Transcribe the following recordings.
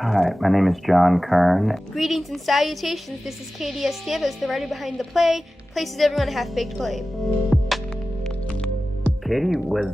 Hi, my name is John Kern. Greetings and salutations, this is Nieves, the writer behind the play, Places Everyone a Half-Baked Play. Katie was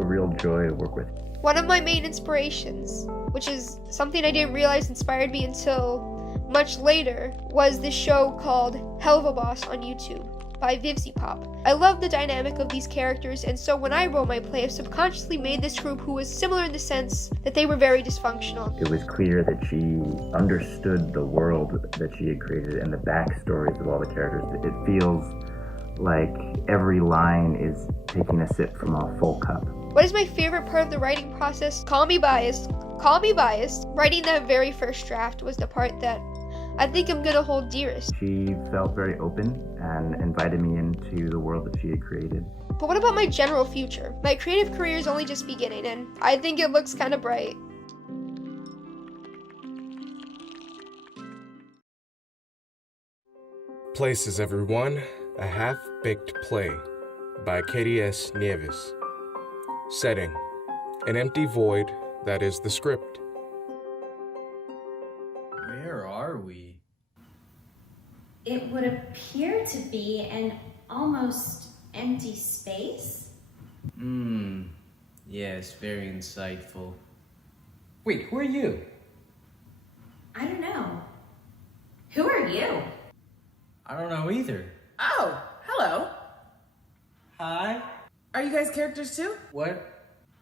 a real joy to work with. One of my main inspirations, which is something I didn't realize inspired me until much later, was this show called Hell of a Boss on YouTube by Pop. I love the dynamic of these characters, and so when I wrote my play, I subconsciously made this group who was similar in the sense that they were very dysfunctional. It was clear that she understood the world that she had created and the backstories of all the characters. It feels like every line is taking a sip from a full cup. What is my favorite part of the writing process? Call me biased. Writing that very first draft was the part that I think I'm gonna hold dearest. She felt very open and invited me into the world that she had created. But what about my general future? My creative career is only just beginning, and I think it looks kind of bright. Places Everyone a Half-Baked Play by Nieves. Setting: an empty void that is the script. Where are we? It would appear to be an almost empty space. Yes, very insightful. Wait, who are you? I don't know. Who are you? I don't know either. Oh, hello. Hi? Are you guys characters too? What?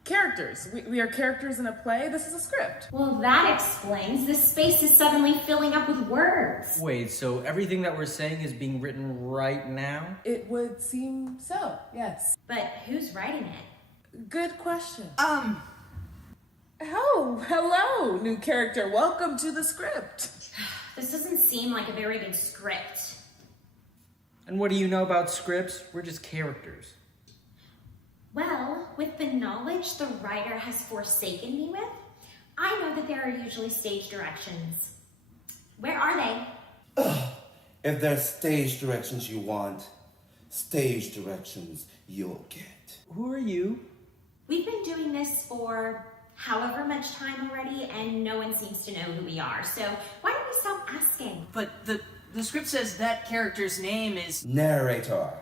Characters. We are characters in a play. This is a script. Well, that explains this space is suddenly filling up with words. Wait, so everything that we're saying is being written right now? It would seem so, yes. But who's writing it? Good question. Oh, hello, new character. Welcome to the script. This doesn't seem like a very good script. And what do you know about scripts? We're just characters. Well, with the knowledge the writer has forsaken me with, I know that there are usually stage directions. Where are they? If there's stage directions you want, stage directions you'll get. Who are you? We've been doing this for however much time already, and no one seems to know who we are, so why don't we stop asking? But the script says that character's name is... Narrator.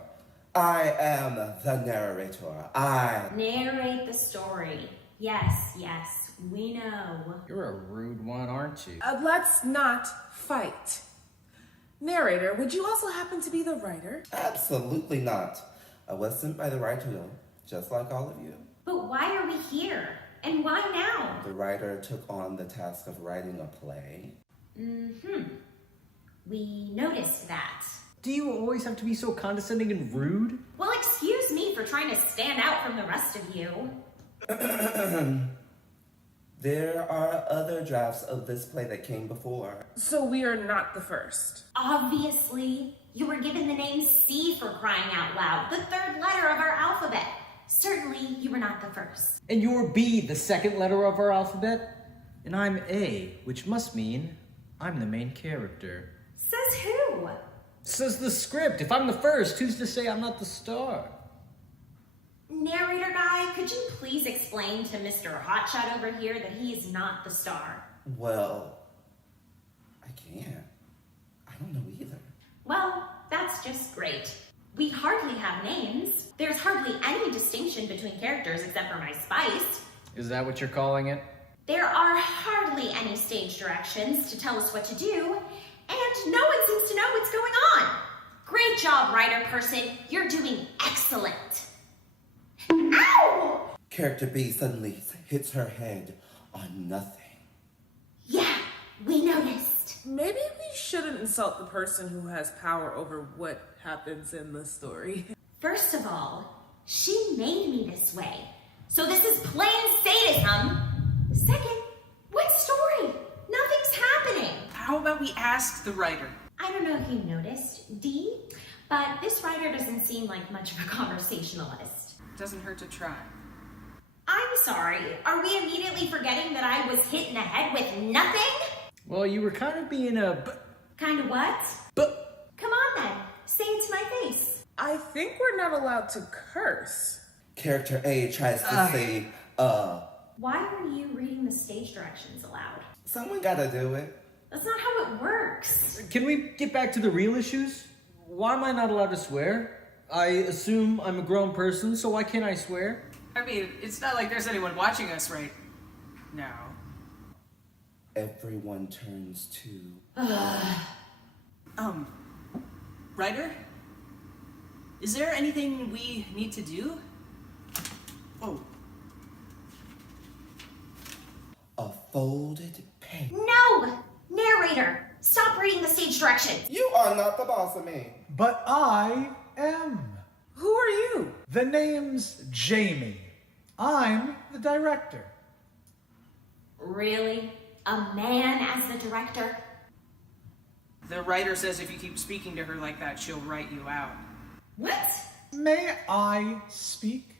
I am the narrator. I Narrate the story. Yes, we know. You're a rude one, aren't you? Let's not fight. Narrator, would you also happen to be the writer? absolutely not. I was sent by the writer, just like all of you. But why are we here? And why now? The writer took on the task of writing a play. We noticed that. Do you always have to be so condescending and rude? Well, excuse me for trying to stand out from the rest of you. There are other drafts of this play that came before. So we are not the first. Obviously, you were given the name C for crying out loud, the third letter of our alphabet. Certainly, you were not the first. And you're B, the second letter of our alphabet? And I'm A, which must mean I'm the main character. Says who? Says the script. If I'm the first, who's to say I'm not the star? Narrator guy, could you please explain to Mr. Hotshot over here that he is not the star? Well, I can't. I don't know either. Well, that's just great. We hardly have names. There's hardly any distinction between characters except for my spice. Is that what you're calling it? There are hardly any stage directions to tell us what to do, and no one seems to know what's going on. Great job, writer person. You're doing excellent. Ow! Character B suddenly hits her head on nothing. Yeah, we noticed. Maybe we shouldn't insult the person who has power over what happens in the story. First of all, she made me this way. So this is plain sadism. Second, what story? Nothing's happening. How about we ask the writer? I don't know if you noticed, D, but this writer doesn't seem like much of a conversationalist. Doesn't hurt to try. I'm sorry, are we immediately forgetting that I was hit in the head with nothing? Well, you were kind of being a Kind of what? Come on then, say it to my face. I think we're not allowed to curse. Character A tries to say, Why were you reading the stage directions aloud? Someone gotta do it. That's not how it works. Can we get back to the real issues? Why am I not allowed to swear? I assume I'm a grown person, so why can't I swear? I mean, it's not like there's anyone watching us right now. Everyone turns to... Writer? Is there anything we need to do? Oh, a folded page. No! Narrator, stop reading the stage directions. You are not the boss of me. But I am. Who are you? The name's Jamie. I'm the director. Really? A man as the director? the writer says if you keep speaking to her like that, she'll write you out. What? May I speak?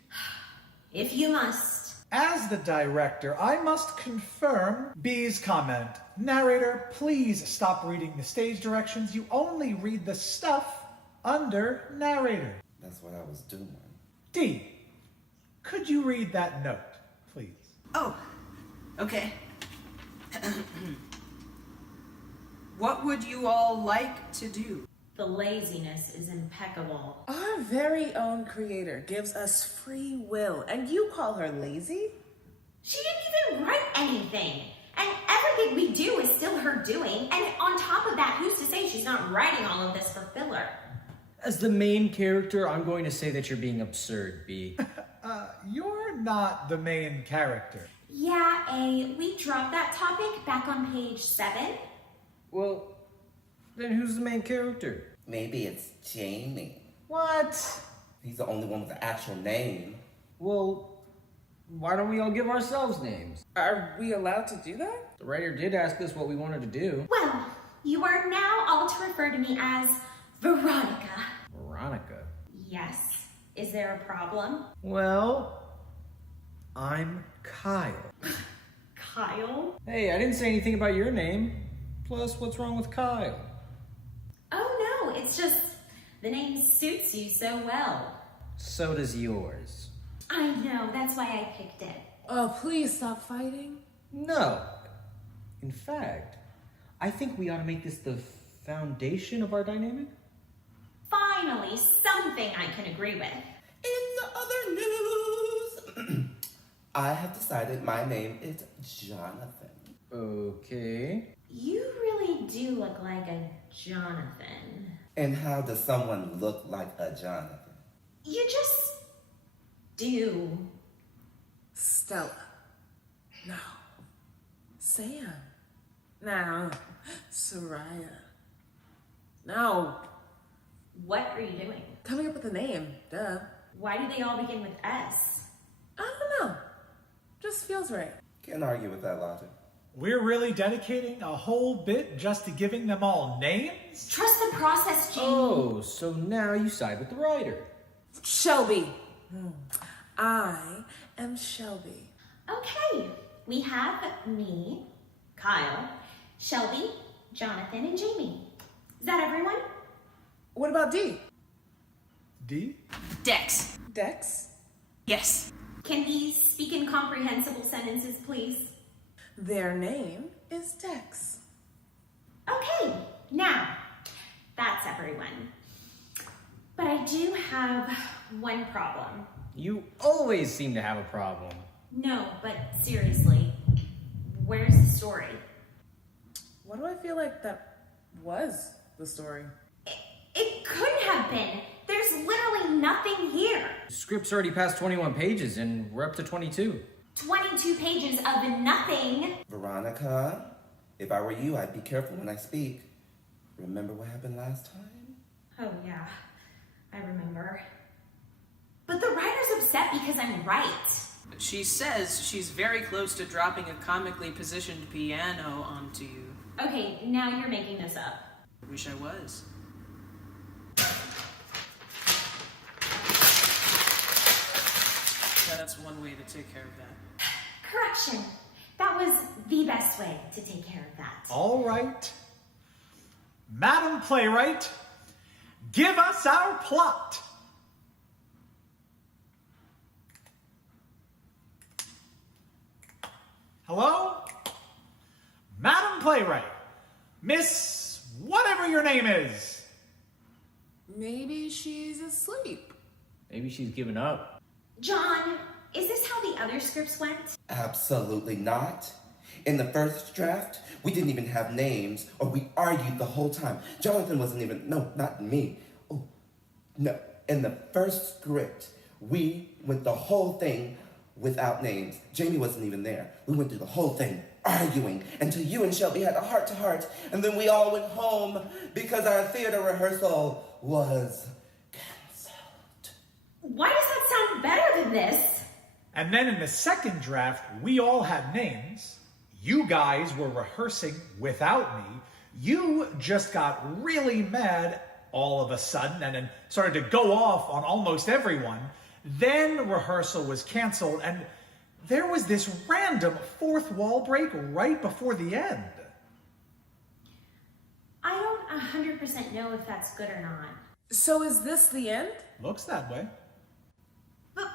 If you must. As the director, I must confirm B's comment. Narrator, please stop reading the stage directions. You only read the stuff under narrator. That's what I was doing. D, could you read that note, please? Oh, okay. What would you all like to do? The laziness is impeccable. Our very own creator gives us free will, and you call her lazy? She didn't even write anything. And everything we do is still her doing. And on top of that, who's to say she's not writing all of this for filler? As the main character, I'm going to say that you're being absurd, B. You're not the main character. Yeah, we dropped that topic back on page 7. Well, then who's the main character? Maybe it's Jamie. What? He's the only one with an actual name. Well, why don't we all give ourselves names? Are we allowed to do that? The writer did ask us what we wanted to do. Well, you are now all to refer to me as Veronica. Veronica. Yes. Is there a problem? Well, I'm Kyle. Kyle? Hey, I didn't say anything about your name. Plus, what's wrong with Kyle? Oh no, it's just the name suits you so well. So does yours. I know, that's why I picked it. Oh, please stop fighting. No. In fact, I think we ought to make this the foundation of our dynamic. Finally, something I can agree with. In the other news, I have decided my name is Jonathan. Okay. You really do look like a Jonathan. And how does someone look like a Jonathan? You just do. Stella. No. Sam. No. Soraya. No. What are you doing? Coming up with a name. Duh. Why do they all begin with S? I don't know. Just feels right. Can't argue with that logic. We're really dedicating a whole bit just to giving them all names? Trust the process, Jamie. Oh, so now you side with the writer. Shelby. I am Shelby. Okay, we have me, Kyle, Shelby, Jonathan, and Jamie. Is that everyone? What about D? D? Dex. Dex? Yes. Can we speak in comprehensible sentences, please? Their name is Dex. Okay, now, that's everyone. But I do have one problem. You always seem to have a problem. No, but seriously, where's the story? Why do I feel like that was the story? It couldn't have been. There's literally nothing here. The script's already past 21 pages and we're up to 22. 22 pages of nothing. Veronica, if I were you, I'd be careful when I speak. Remember what happened last time? Oh yeah, I remember. But the writer's upset because I'm right. She says she's very close to dropping a comically positioned piano onto you. Okay, now you're making this up. I wish I was. That's one way to take care of that. Correction. That was the best way to take care of that. All right. Madam Playwright, give us our plot. Hello? Madam Playwright. Miss whatever your name is. Maybe she's asleep. Maybe she's given up. John, is this how the other scripts went? Absolutely not. In the first draft, we didn't even have names, or we argued the whole time. Jonathan wasn't even, no, not me. Oh, no. In the first script, we went the whole thing without names. Jamie wasn't even there. We went through the whole thing arguing until you and Shelby had a heart-to-heart, and then we all went home because our theater rehearsal was canceled. Why does that sound better than this? And then in the second draft, we all had names. You guys were rehearsing without me. You just got really mad all of a sudden and then started to go off on almost everyone. Then rehearsal was canceled and there was this random fourth wall break right before the end. I don't 100% know if that's good or not. So is this the end? Looks that way. But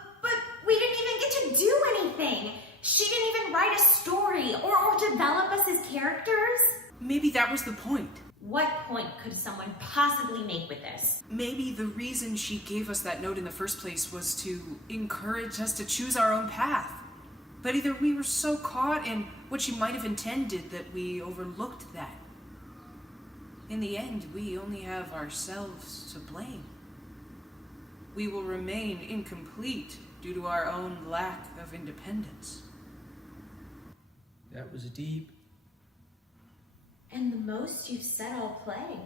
we didn't even get to do anything. She didn't even write a story or develop us as characters. Maybe that was the point. What point could someone possibly make with this? Maybe the reason she gave us that note in the first place was to encourage us to choose our own path. But either we were so caught in what she might have intended that we overlooked that. In the end, we only have ourselves to blame. We will remain incomplete due to our own lack of independence. That was deep. And the most you've said all play.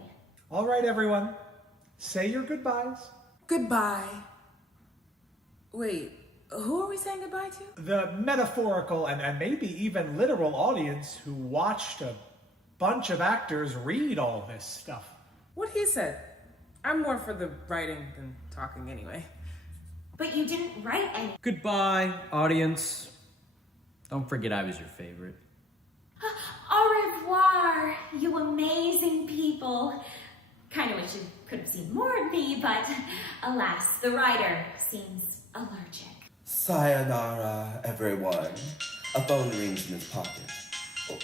All right, everyone. Say your goodbyes. Goodbye. Wait, who are we saying goodbye to? The metaphorical and maybe even literal audience who watched a bunch of actors read all this stuff. What he said. I'm more for the writing than talking anyway. But you didn't write any. Goodbye, audience. Don't forget I was your favorite. Au revoir, you amazing people. Kind of wish you could have seen more of me, but alas, the writer seems allergic. Sayonara, everyone. A phone rings in his pocket. Oh.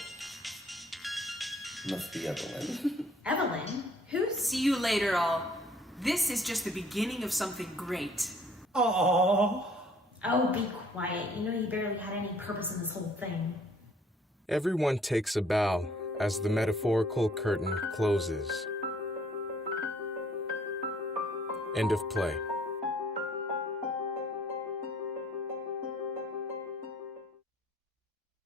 Must be Evelyn. Evelyn? Who's... See you later, all. This is just the beginning of something great. Oh. Oh, be quiet. You know you barely had any purpose in this whole thing. Everyone takes a bow as the metaphorical curtain closes. End of play.